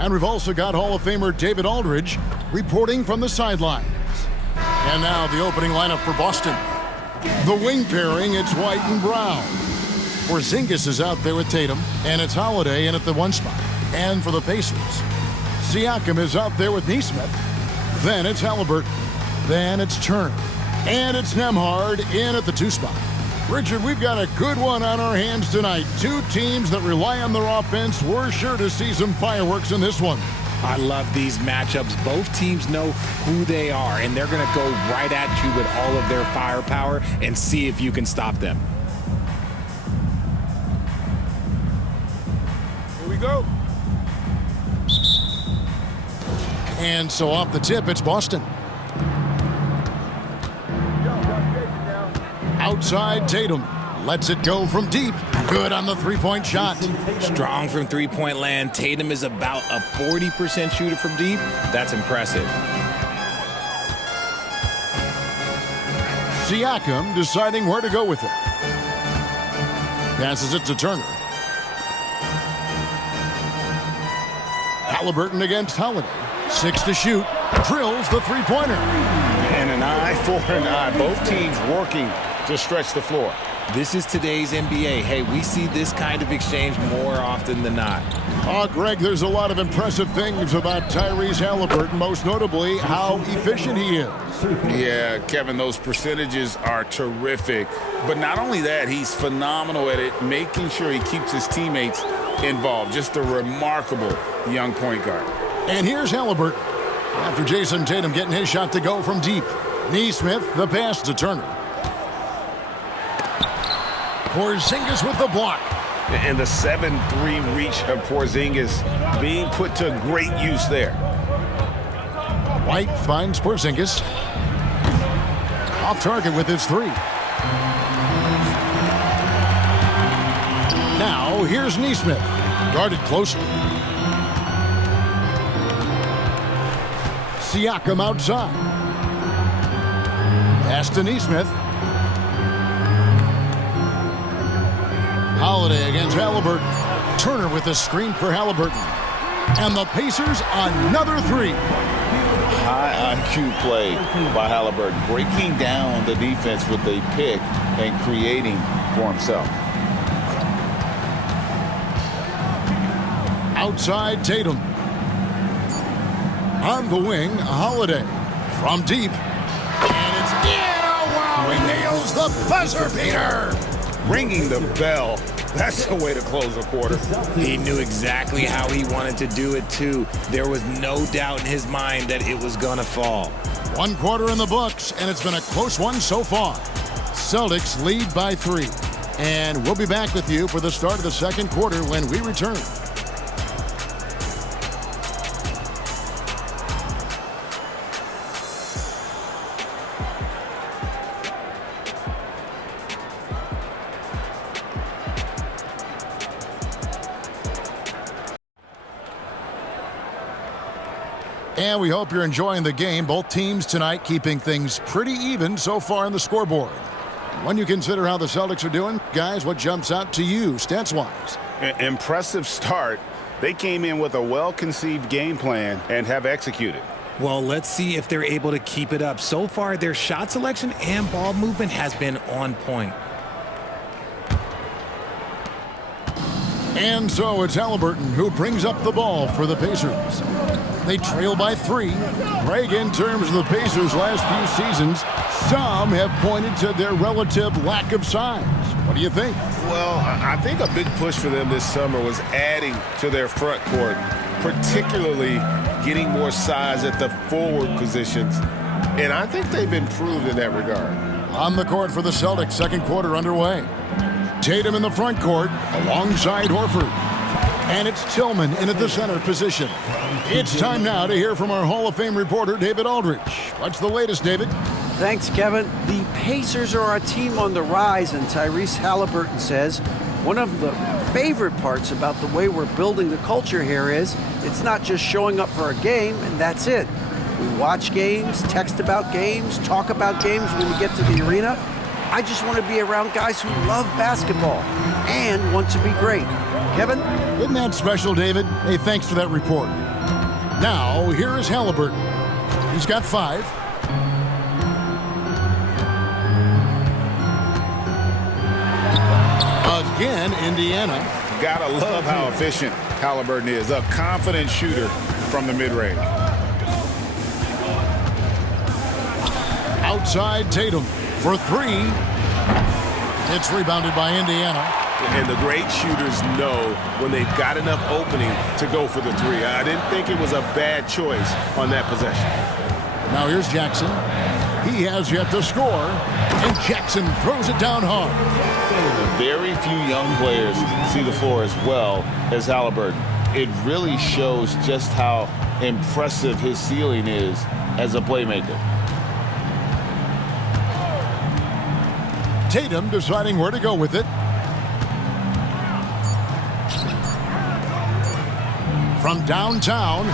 And we've also got Hall of Famer David Aldridge reporting from the sidelines. And now the opening lineup for Boston. The wing pairing, it's White and Brown. Porzingis is out there with Tatum, and it's Holiday in at the 1 spot. And for the Pacers, Siakam is out there with Nesmith. Then it's Halliburton. Then it's Turner. And it's Nembhard in at the 2 spot. Richard, we've got a good one on our hands tonight. 2 teams that rely on their offense. We're sure to see some fireworks in this one. I love these matchups. Both teams know who they are, and they're going to go right at you with all of their firepower and see if you can stop them. Here we go. And so off the tip, it's Boston. Outside Tatum. Lets it go from deep. Good on the 3-point shot. Strong from 3-point land. Tatum is about a 40% shooter from deep. That's impressive. Siakam deciding where to go with it. Passes it to Turner. Halliburton against Holiday. 6 to shoot. Drills the 3-pointer. And an eye for an eye. Both teams working to stretch the floor. This is today's NBA. Hey, we see this kind of exchange more often than not. Oh, Greg, there's a lot of impressive things about Tyrese Halliburton, most notably how efficient he is. Yeah, Kevin, those percentages are terrific. But not only that, he's phenomenal at it, making sure he keeps his teammates involved. Just a remarkable young point guard. And here's Halliburton. After Jason Tatum getting his shot to go from deep. Nesmith, the pass to Turner. Porzingis with the block. And the 7-3 reach of Porzingis being put to great use there. White finds Porzingis. Off target with his 3. Now here's Nesmith. Guarded closely. Siakam outside. Pass to Nesmith. Holiday against Halliburton. Turner with a screen for Halliburton. And the Pacers another 3. High IQ play by Halliburton, breaking down the defense with a pick and creating for himself. Outside Tatum. On the wing, Holiday. From deep. And it's in. Oh, wow, he nails the buzzer beater. Ringing the bell. That's the way to close a quarter. He knew exactly how he wanted to do it, too. There was no doubt in his mind that it was going to fall. 1 quarter in the books, and it's been a close one so far. Celtics lead by 3. And we'll be back with you for the start of the 2nd quarter when we return. And we hope you're enjoying the game. Both teams tonight keeping things pretty even so far on the scoreboard. When you consider how the Celtics are doing, guys, what jumps out to you stats-wise? Impressive start. They came in with a well-conceived game plan and have executed. Well, let's see if they're able to keep it up. So far, their shot selection and ball movement has been on point. And so it's Halliburton who brings up the ball for the Pacers. They trail by 3. Greg, in terms of the Pacers' last few seasons, some have pointed to their relative lack of size. What do you think? Well, I think a big push for them this summer was adding to their front court, particularly getting more size at the forward positions. And I think they've improved in that regard. On the court for the Celtics, 2nd quarter underway. Tatum in the front court alongside Horford. And it's Tillman in at the center position. It's time now to hear from our Hall of Fame reporter, David Aldridge. What's the latest, David? Thanks, Kevin. The Pacers are a team on the rise, and Tyrese Halliburton says one of the favorite parts about the way we're building the culture here is it's not just showing up for a game, and that's it. We watch games, text about games, talk about games when we get to the arena. I just want to be around guys who love basketball and want to be great. Kevin? Isn't that special, David? Hey, thanks for that report. Now, here is Halliburton. He's got 5. Again, Indiana. Gotta love how efficient Halliburton is. A confident shooter from the mid-range. Outside Tatum for 3. It's rebounded by Indiana. And the great shooters know when they've got enough opening to go for the 3. I didn't think it was a bad choice on that possession. Now here's Jackson. He has yet to score, and Jackson throws it down hard. Very few young players see the floor as well as Halliburton. It really shows just how impressive his ceiling is as a playmaker. Tatum deciding where to go with it. From downtown,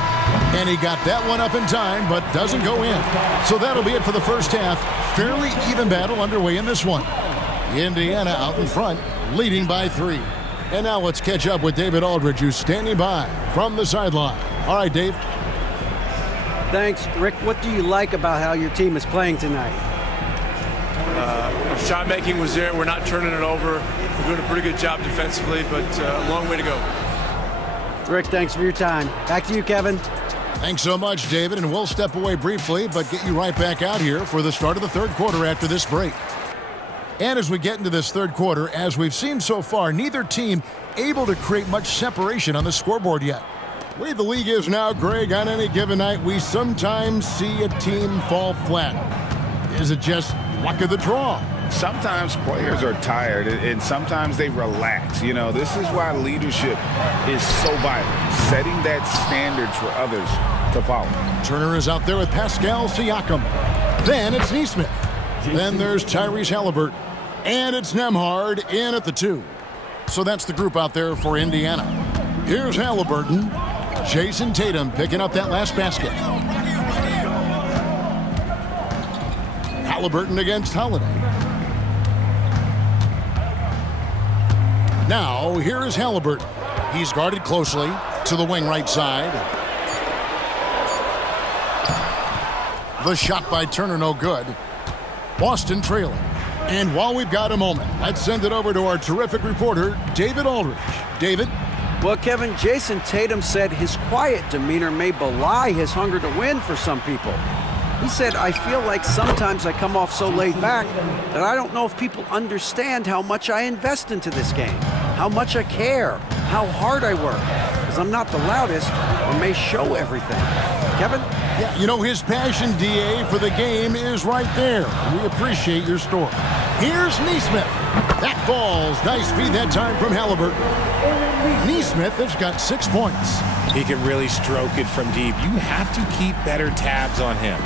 and he got that one up in time, but doesn't go in. So that'll be it for the first half. Fairly even battle underway in this one. Indiana out in front, leading by 3. And now let's catch up with David Aldridge, who's standing by from the sideline. All right, Dave. Thanks, Rick. What do you like about how your team is playing tonight? Our shot making was there. We're not turning it over. We're doing a pretty good job defensively, but a long way to go. Rick, thanks for your time. Back to you, Kevin. Thanks so much, David, and we'll step away briefly, but get you right back out here for the start of the third quarter after this break. And as we get into this third quarter, as we've seen so far, neither team able to create much separation on the scoreboard yet. The way the league is now, Greg, on any given night, we sometimes see a team fall flat. Is it just luck of the draw? Sometimes players are tired, and sometimes they relax. You know, this is why leadership is so vital, setting that standard for others to follow. Turner is out there with Pascal Siakam. Then it's Nesmith. Then there's Tyrese Halliburton. And it's Nembhard in at the 2. So that's the group out there for Indiana. Here's Halliburton. Jason Tatum picking up that last basket. Halliburton against Holiday. Now, here is Halliburton. He's guarded closely to the wing right side. The shot by Turner, no good. Boston trailing. And while we've got a moment, let's send it over to our terrific reporter, David Aldridge. David? Well, Kevin, Jason Tatum said his quiet demeanor may belie his hunger to win for some people. He said, I feel like sometimes I come off so laid back that I don't know if people understand how much I invest into this game, how much I care, how hard I work, because I'm not the loudest or may show everything. Kevin? Yeah, you know, his passion, DA, for the game is right there. We appreciate your story. Here's Nesmith. That falls. Nice feed that time from Halliburton. Nesmith has got 6 points. He can really stroke it from deep. You have to keep better tabs on him.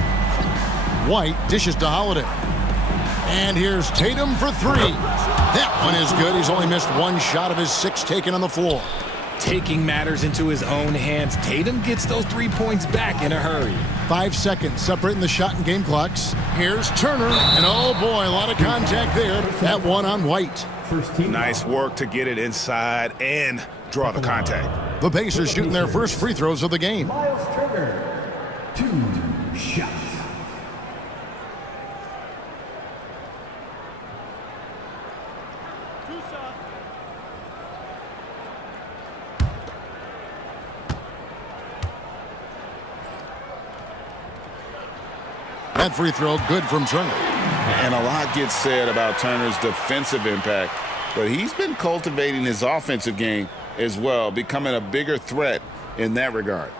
White dishes to Holiday. And here's Tatum for 3. That one is good. He's only missed 1 shot of his 6 taken on the floor. Taking matters into his own hands. Tatum gets those 3 points back in a hurry. 5 seconds separating the shot and game clocks. Here's Turner. And oh boy, a lot of contact there. That one on White. Nice work to get it inside and draw the contact. The Pacers shooting their first free throws of the game. Miles Turner, 2 shots. That free throw good from Turner. And a lot gets said about Turner's defensive impact, but he's been cultivating his offensive game as well, becoming a bigger threat in that regard.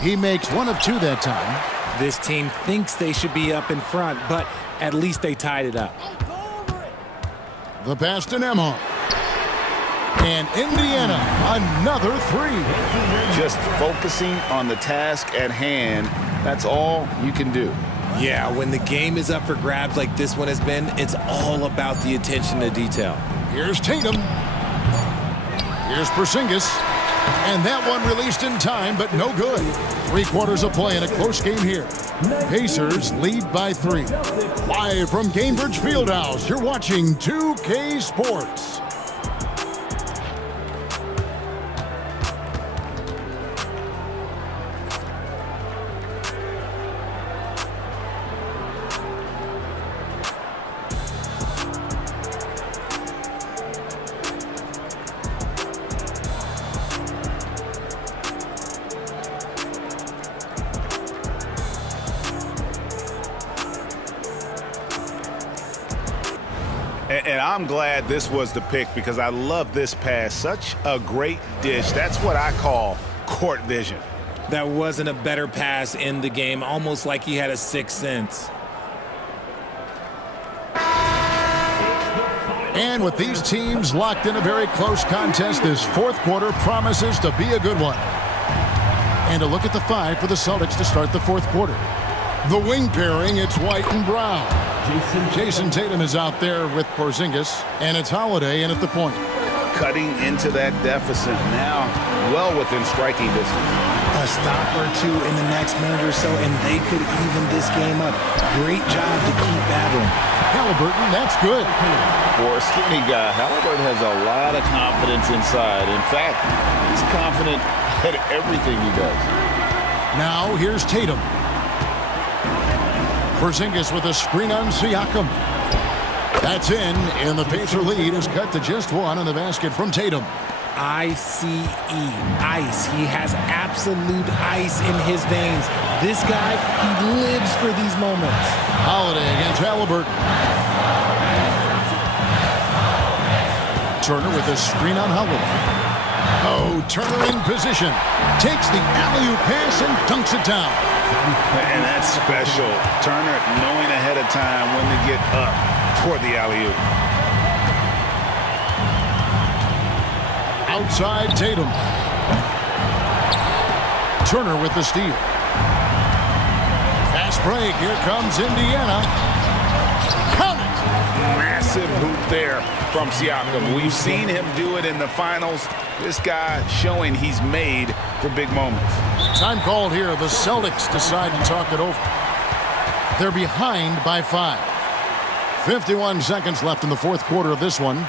He makes 1 of 2 that time. This team thinks they should be up in front, but at least they tied it up. The pass to Nembhard. And Indiana, another 3. Just focusing on the task at hand, that's all you can do. Yeah, when the game is up for grabs like this one has been, it's all about the attention to detail. Here's Tatum. Here's Porzingis. And that one released in time, but no good. 3 quarters of play in a close game here. Pacers lead by 3. Live from Cambridge Fieldhouse, you're watching 2K Sports. I'm glad this was the pick because I love this pass. Such a great dish. That's what I call court vision. That wasn't a better pass in the game, almost like he had a sixth sense. And with these teams locked in a very close contest, this fourth quarter promises to be a good one. And a look at the five for the Celtics to start the fourth quarter. The wing pairing, it's White and Brown. Jason Tatum is out there with Porzingis, and it's Holiday in at the point. Cutting into that deficit now, well within striking distance. A stop or two in the next minute or so, and they could even this game up. Great job to keep battling. Halliburton, that's good. For a skinny guy, Halliburton has a lot of confidence inside. In fact, he's confident at everything he does. Now here's Tatum. Porzingis with a screen on Siakam. That's in, and the Pacer lead is cut to just one on the basket from Tatum. ICE, ice. He has absolute ice in his veins. This guy, he lives for these moments. Holiday against Halliburton. Turner with a screen on Holiday. Oh, Turner in position. Takes the alley-oop pass and dunks it down. And that's special. Turner knowing ahead of time when to get up toward the alley-oop. Outside Tatum. Turner with the steal. Fast break. Here comes Indiana. Count it. Massive hoop there from Siakam. We've seen him do it in the finals. This guy showing he's made for big moments. Time called here. The Celtics decide to talk it over. They're behind by 5. 51 seconds left in the fourth quarter of this one.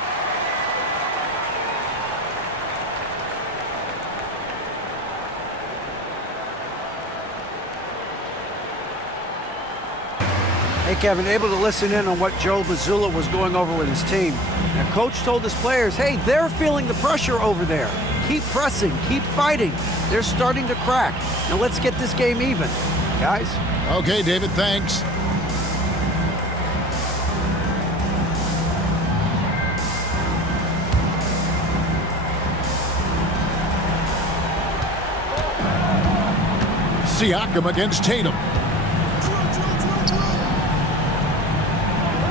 Hey, Kevin, able to listen in on what Joe Mazzulla was going over with his team. Now, Coach told his players, hey, they're feeling the pressure over there. Keep pressing, keep fighting. They're starting to crack. Now let's get this game even, guys. Okay, David, thanks. Siakam against Tatum.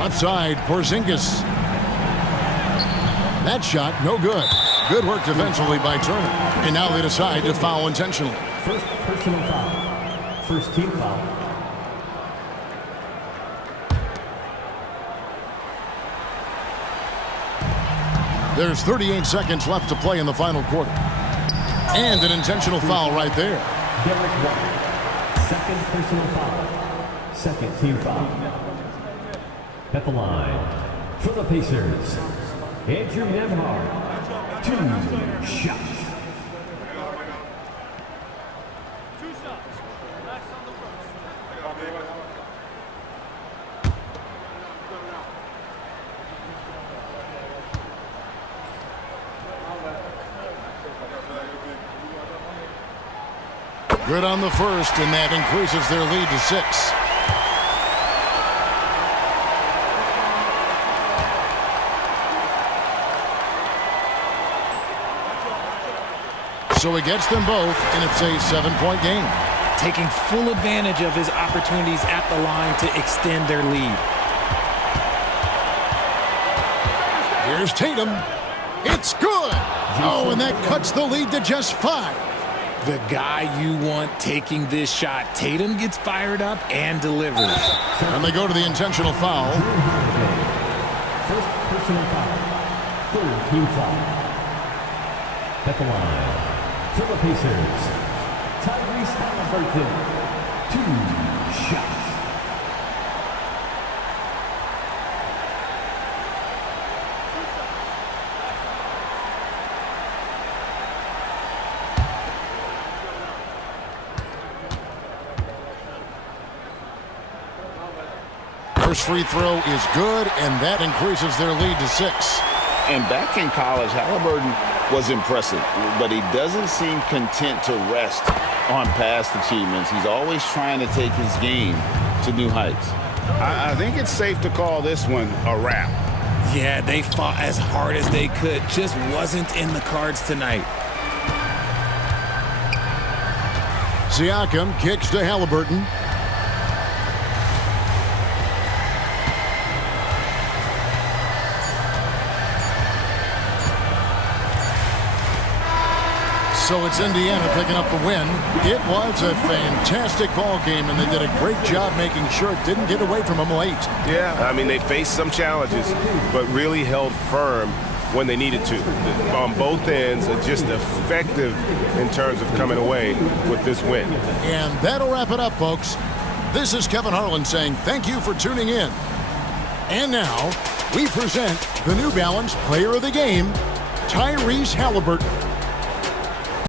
Outside, Porzingis. That shot, no good. Good work defensively by Turner. And now they decide to foul intentionally. First personal foul. First team foul. There's 38 seconds left to play in the final quarter. And an intentional foul right there. Derek White. Second personal foul. Second team foul. At the line for the Pacers, Andrew Nembhard, 2 shots. Good on the first, and that increases their lead to 6. So he gets them both, and it's a 7-point game. Taking full advantage of his opportunities at the line to extend their lead. Here's Tatum. It's good. Oh, and that cuts the lead to just 5. The guy you want taking this shot. Tatum gets fired up and delivers. And they go to the intentional foul. First personal foul. Third team foul. At the line for the Pacers, Tyrese Halliburton, 2 shots. First free throw is good, and that increases their lead to 6. And back in college, Halliburton was impressive, but he doesn't seem content to rest on past achievements. He's always trying to take his game to new heights. I think it's safe to call this one a wrap. Yeah, they fought as hard as they could. Just wasn't in the cards tonight. Siakam kicks to Halliburton. So it's Indiana picking up the win. It was a fantastic ball game, and they did a great job making sure it didn't get away from them late. Yeah, I mean, they faced some challenges, but really held firm when they needed to. On both ends, are just effective in terms of coming away with this win. And that'll wrap it up, folks. This is Kevin Harlan saying thank you for tuning in. And now, we present the New Balance Player of the Game, Tyrese Halliburton.